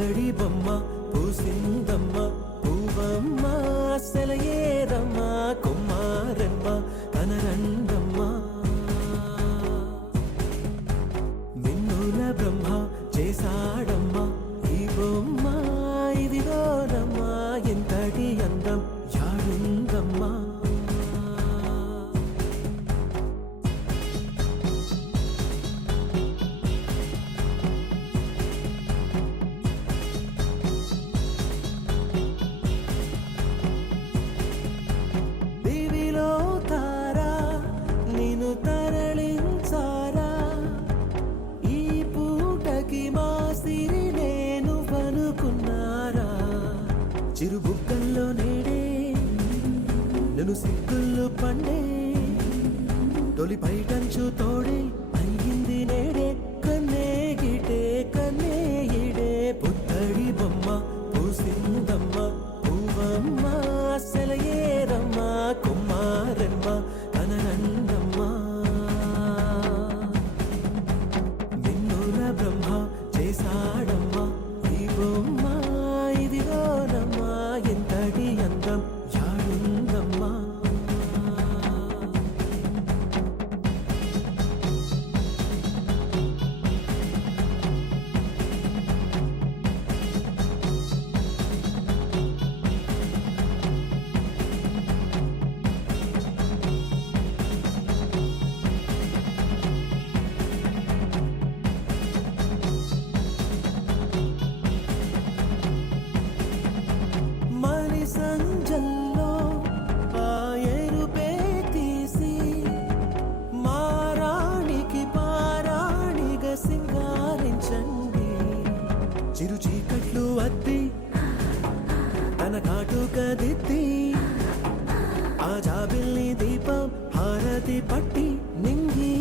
పుత్తడి బొమ్మ పూసిందమ్మ పూవమ్మ సెలయేరమ్మ కుమారమ్మ అనరండమ్మ మిన్నుల బ్రహ్మ చేశాడమ్మ ఈ బొమ్మ ఇదిగోనమ్మ ఎంతటి అందం యాడుందమ్మా నిన్ను తరలించారా ఈ పూటకి మా సిరి నేను అనుకున్నారా చిరుబుగ్గల్లో నేడే నన్ను సిగ్గుల్లో పండే తొలి బయటంచు తోడే అయ్యింది నేడే కన్నే గిటే కన్నే ఇడే పుత్తడి బొమ్మ పూసిందమ్మ పూవమ్మ సెలయేరమ్మ కుమారమ్మ అనరండమ్మ మిన్నుల బ్రహ్మ చేశాడమ్మ ఈ బొమ్మ ఇదిగోనమ్మ ఎంతటి అందం యాడుందమ్మా సంజల్లో ఆ ఎరుపే తీసి మారాణికి పారాణిగా సింగారించండి చిరు చీకట్లు అద్ది తన కాటుక దిద్ది ఆ జాబిల్ని దీపం హారతి పట్టి నింగి